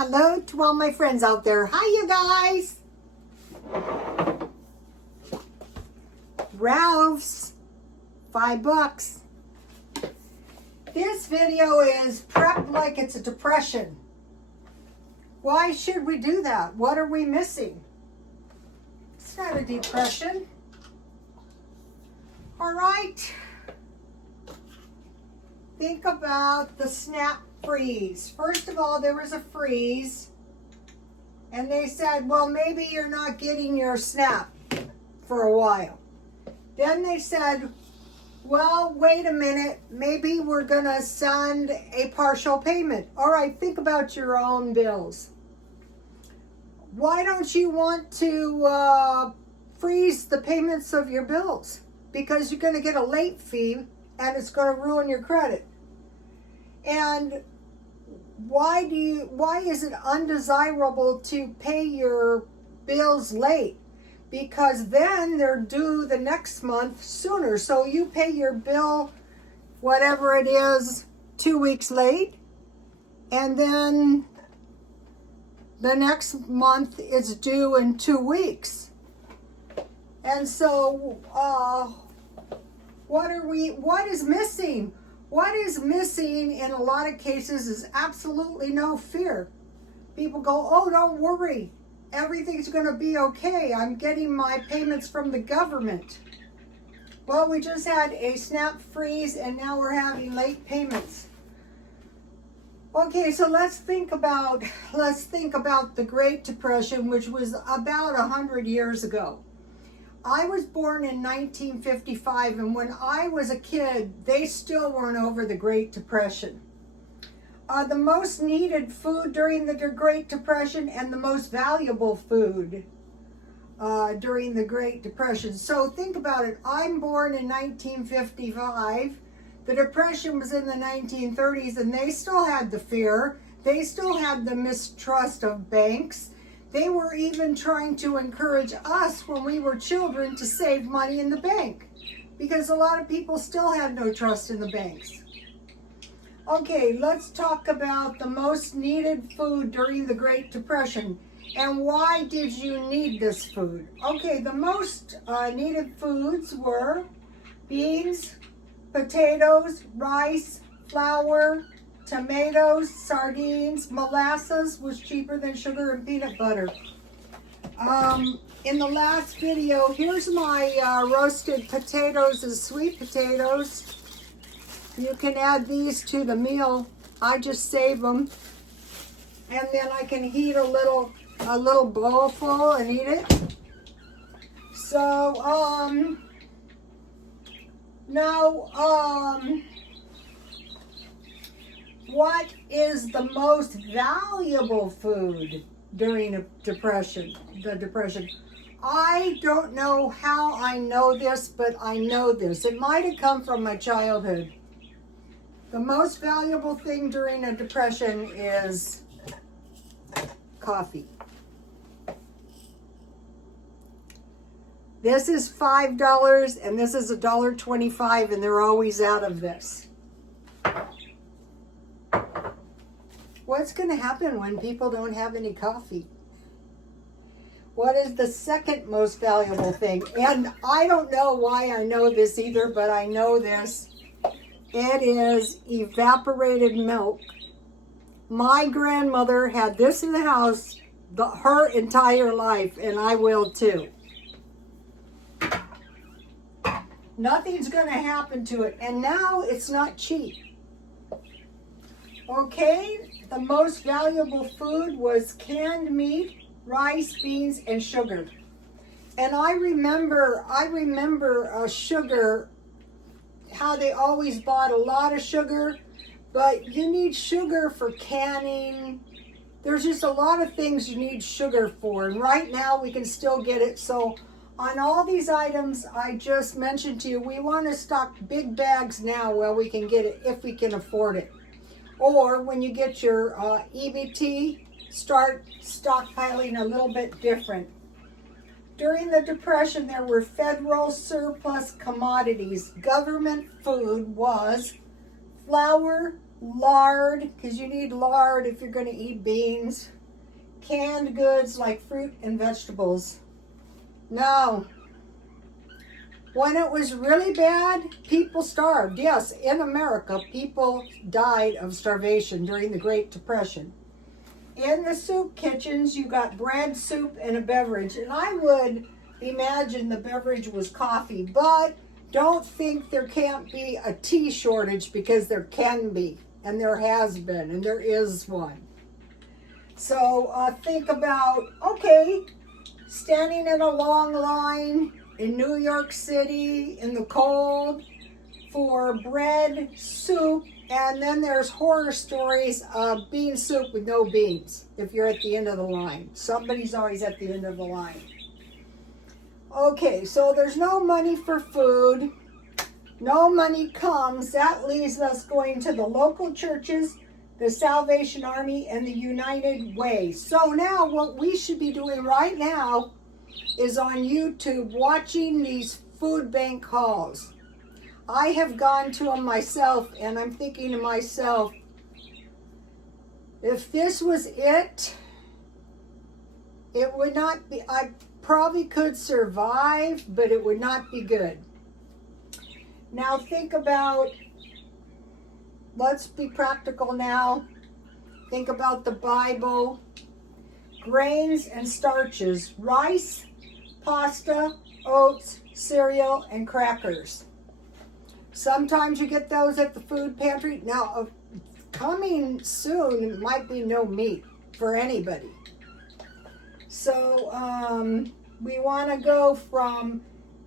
Hello to all my friends out there. Hi, you guys. Ralph's, $5. This video is prepped like it's a depression. Why should we do that? What are we missing? It's not a depression. All right. Think about the SNAP freeze. First of all, there was a freeze, and they said, well, maybe you're not getting your SNAP for a while. Then they said, well, wait a minute, maybe we're gonna send a partial payment. All right, think about your own bills. Why don't you want to freeze the payments of your bills? Because you're gonna get a late fee and it's gonna ruin your credit. And why is it undesirable to pay your bills late? Because then they're due the next month sooner. So you pay your bill, whatever it is, 2 weeks late, and then the next month is due in 2 weeks. And so what is missing? What is missing in a lot of cases is absolutely no fear. People go, oh, don't worry. Everything's going to be okay. I'm getting my payments from the government. Well, we just had a SNAP freeze and now we're having late payments. Okay, so let's think about the Great Depression, which was about 100 years ago. I was born in 1955, and when I was a kid, they still weren't over the Great Depression. The most needed food during the Great Depression and the most valuable food during the Great Depression. So think about it. I'm born in 1955. The Depression was in the 1930s, and they still had the fear. They still had the mistrust of banks. They were even trying to encourage us when we were children to save money in the bank, because a lot of people still had no trust in the banks. Okay, let's talk about the most needed food during the Great Depression. And why did you need this food? Okay, the most needed foods were beans, potatoes, rice, flour, tomatoes, sardines, molasses was cheaper than sugar, and peanut butter. In the last video, here's my roasted potatoes and sweet potatoes. You can add these to the meal. I just save them, and then I can heat a little bowl full and eat it. So now what is the most valuable food during the Depression? I don't know how I know this, but I know this. It might have come from my childhood. The most valuable thing during a Depression is coffee. This is $5 and this is $1.25, and they're always out of this. What's going to happen when people don't have any coffee? What is the second most valuable thing? And I don't know why I know this either, but I know this. It is evaporated milk. My grandmother had this in the house her entire life, and I will too. Nothing's going to happen to it. And now it's not cheap. Okay, the most valuable food was canned meat, rice, beans, and sugar. And I remember sugar, how they always bought a lot of sugar, but you need sugar for canning. There's just a lot of things you need sugar for, and right now we can still get it. So on all these items I just mentioned to you, we want to stock big bags now while we can get it, if we can afford it. Or when you get your EBT, start stockpiling a little bit different. During the Depression, there were federal surplus commodities. Government food was flour, lard, because you need lard if you're going to eat beans, canned goods like fruit and vegetables. Now, when it was really bad, people starved. Yes, in America, people died of starvation during the Great Depression. In the soup kitchens, you got bread, soup, and a beverage. And I would imagine the beverage was coffee, but don't think there can't be a tea shortage, because there can be, and there has been, and there is one. So think about, okay, standing in a long line in New York City in the cold for bread, soup, and then there's horror stories of bean soup with no beans if you're at the end of the line. Somebody's always at the end of the line. Okay, so there's no money for food. No money comes. That leaves us going to the local churches, the Salvation Army, and the United Way. So now what we should be doing right now is on YouTube watching these food bank hauls. I have gone to them myself, and I'm thinking to myself, if this was it would not be, I probably could survive, but it would not be good. Now think about, let's be practical now. Think about the Bible. Grains and starches, rice, pasta, oats, cereal, and crackers. Sometimes you get those at the food pantry. Now, coming soon might be no meat for anybody. So we want to go from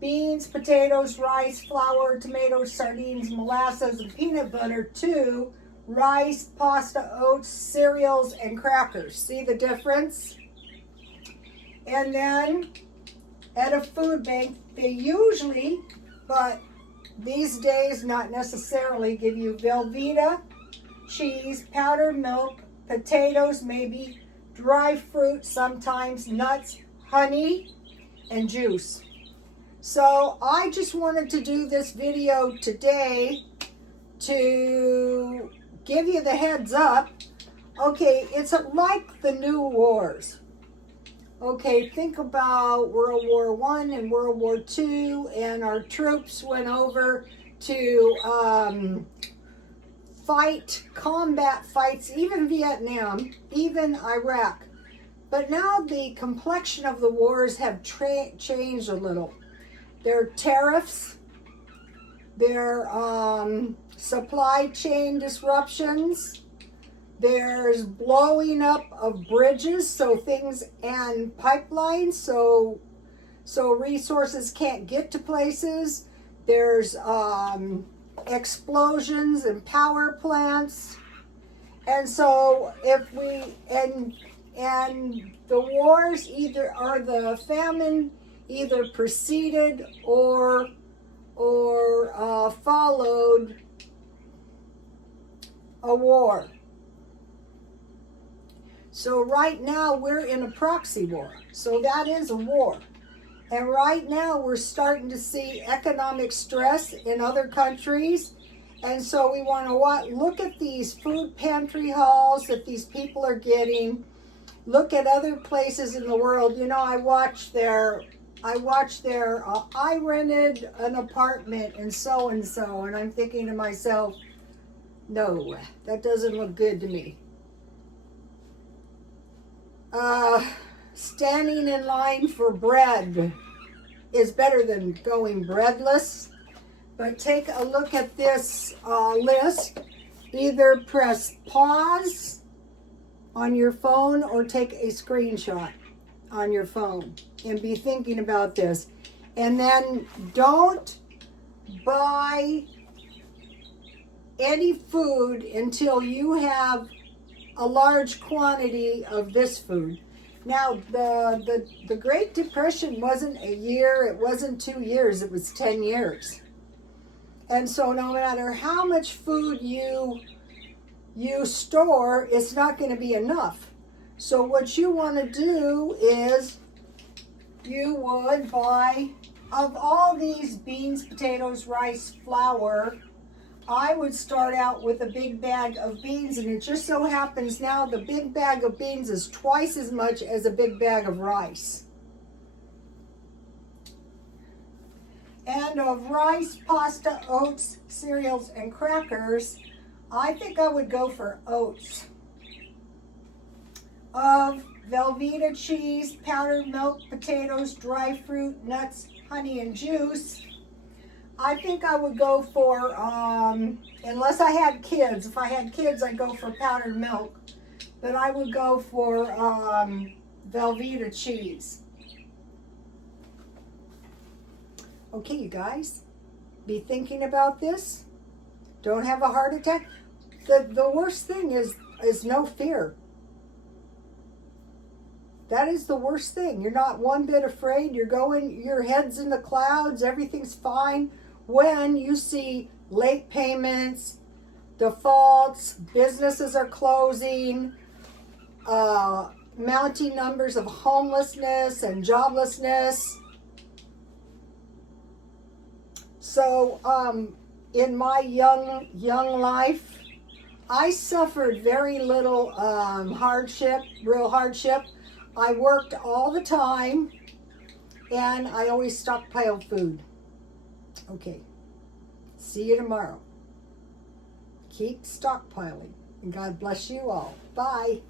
beans, potatoes, rice, flour, tomatoes, sardines, molasses, and peanut butter to rice, pasta, oats, cereals, and crackers. See the difference? And then at a food bank, they usually, but these days not necessarily, give you Velveeta, cheese, powdered milk, potatoes maybe, dry fruit sometimes, nuts, honey, and juice. So I just wanted to do this video today to give you the heads up. Okay, it's like the new wars. Okay, think about World War I and World War II, and our troops went over to combat fights, even Vietnam, even Iraq. But now the complexion of the wars have changed a little. There are tariffs, there are supply chain disruptions, there's blowing up of bridges, so things, and pipelines, so resources can't get to places. There's explosions in power plants, and so if we and the wars either are the famine either preceded or followed a war. So right now we're in a proxy war. So that is a war. And right now we're starting to see economic stress in other countries. And so we want to look at these food pantry hauls that these people are getting. Look at other places in the world. You know, I rented an apartment in so-and-so, and I'm thinking to myself, no, that doesn't look good to me. Standing in line for bread is better than going breadless. But take a look at this list. Either press pause on your phone or take a screenshot on your phone and be thinking about this. And then don't buy any food until you have a large quantity of this food. Now, the Great Depression wasn't a year, it wasn't 2 years, it was 10 years. And so no matter how much food you store, it's not going to be enough. So what you want to do is you would buy, of all these beans, potatoes, rice, flour, I would start out with a big bag of beans, and it just so happens now the big bag of beans is twice as much as a big bag of rice. And of rice, pasta, oats, cereals, and crackers, I think I would go for oats. Of Velveeta cheese, powdered milk, potatoes, dry fruit, nuts, honey, and juice, I think I would go for, unless I had kids. If I had kids, I'd go for powdered milk. But I would go for Velveeta cheese. Okay, you guys, be thinking about this. Don't have a heart attack. The worst thing is no fear. That is the worst thing. You're not one bit afraid. Your head's in the clouds. Everything's fine. When you see late payments, defaults, businesses are closing, mounting numbers of homelessness and joblessness. So, in my young life, I suffered very little real hardship. I worked all the time, and I always stockpiled food. Okay, see you tomorrow. Keep stockpiling, and God bless you all. Bye.